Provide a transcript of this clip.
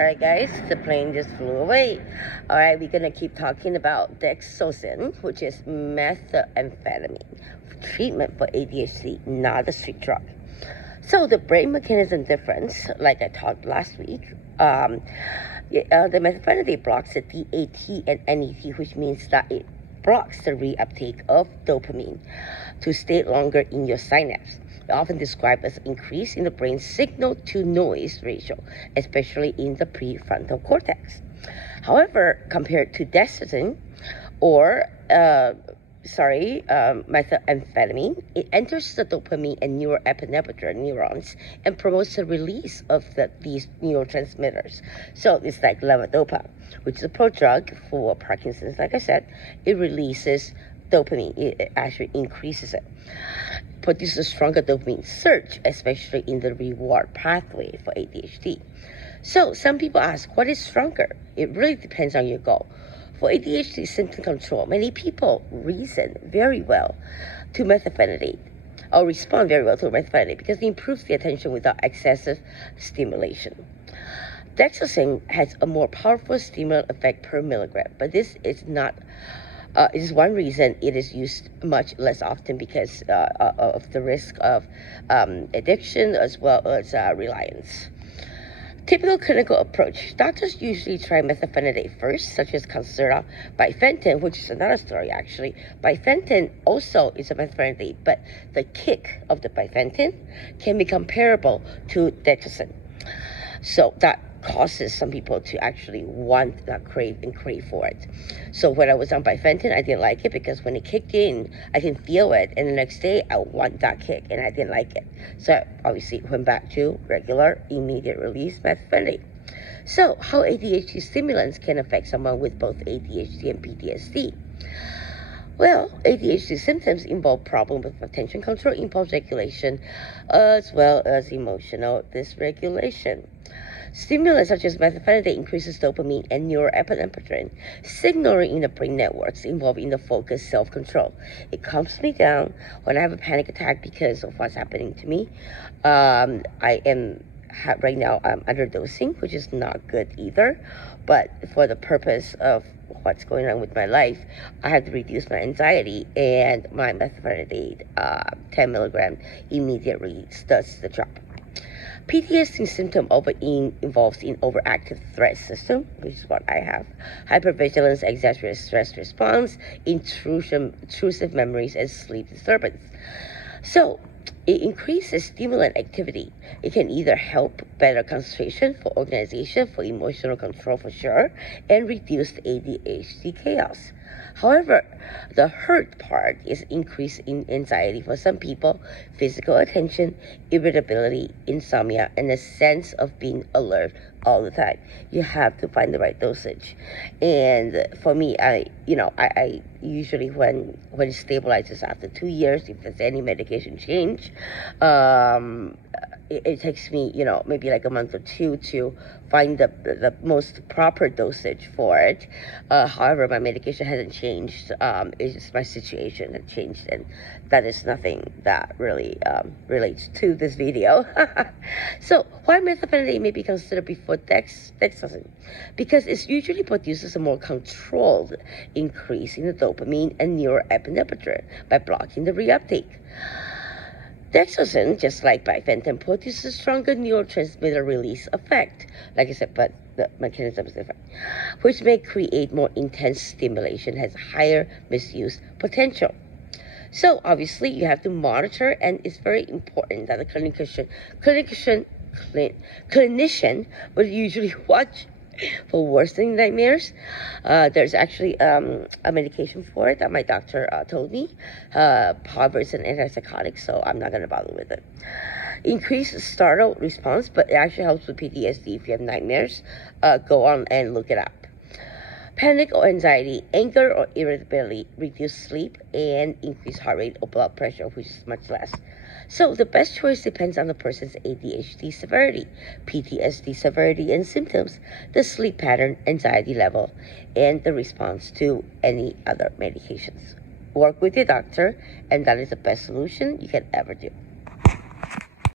Alright guys, the plane just flew away. Alright, we're gonna keep talking about Desoxyn, which is methamphetamine treatment for ADHD, not a street drug. So the brain mechanism difference, like I talked last week, the methylphenidate blocks the DAT and NET, which means that it blocks the reuptake of dopamine to stay longer in your synapse. Often described as increase in the brain's signal-to-noise ratio, especially in the prefrontal cortex. However, compared to Desoxyn or methamphetamine, it enters the dopamine and norepinephrine neurons and promotes the release of these neurotransmitters. So it's like levodopa, which is a prodrug for Parkinson's. Like I said, it releases dopamine. It actually increases it. Produces a stronger dopamine surge, especially in the reward pathway for ADHD. So some people ask, what is stronger? It really depends on your goal. For ADHD symptom control, many people reason very well to methylphenidate or respond very well to methylphenidate because it improves the attention without excessive stimulation. Desoxyn has a more powerful stimulant effect per milligram, but this is not is one reason it is used much less often because of the risk of addiction as well as reliance. Typical clinical approach. Doctors usually try methylphenidate first, such as consider bifenthrin, which is another story actually. Bifenthrin also is a methylphenidate, but the kick of the bifenthrin can be comparable to Desoxyn. So that causes some people to actually want crave for it. So when I was on bifenthrin, I didn't like it because when it kicked in, I can feel it, and the next day I want that kick, and I didn't like it. So obviously went back to regular immediate release methylphenidate. So how ADHD stimulants can affect someone with both ADHD and PTSD? Well, ADHD symptoms involve problems with attention control, impulse regulation, as well as emotional dysregulation. Stimulants such as methylphenidate increases dopamine and norepinephrine signaling in the brain networks involved in the focus self-control. It calms me down when I have a panic attack because of what's happening to me. Right now I'm underdosing, which is not good either. But for the purpose of what's going on with my life, I have to reduce my anxiety, and my methylphenidate 10 milligram immediate release does the job. PTSD symptom involves in overactive threat system, which is what I have, hypervigilance, exaggerated stress response, intrusive memories, and sleep disturbance. So it increases stimulant activity. It can either help better concentration, for organization, for emotional control for sure, and reduce the ADHD chaos. However, the hurt part is increase in anxiety for some people, physical attention, irritability, insomnia, and a sense of being alert all the time. You have to find the right dosage. And for me, I usually when it stabilizes after 2 years, if there's any medication change, it takes me, maybe like a month or two to find the most proper dosage for it. However, my medication hasn't changed. It's just my situation had changed, and that is nothing that really relates to this video. So why methylphenidate may be considered before Desoxyn? Because it usually produces a more controlled increase in the dopamine and norepinephrine by blocking the reuptake. Desoxyn, just like bifenthrin, produces a stronger neurotransmitter release effect. Like I said, but the mechanism is different, which may create more intense stimulation, has higher misuse potential. So obviously you have to monitor, and it's very important that the clinician will usually watch for worsening nightmares. There's actually a medication for it that my doctor told me. However, it's an antipsychotic, so I'm not going to bother with it. Increased startle response, but it actually helps with PTSD. If you have nightmares, go on and look it up. Panic or anxiety, anger or irritability, reduce sleep, and increase heart rate or blood pressure, which is much less. So the best choice depends on the person's ADHD severity, PTSD severity and symptoms, the sleep pattern, anxiety level, and the response to any other medications. Work with your doctor, and that is the best solution you can ever do.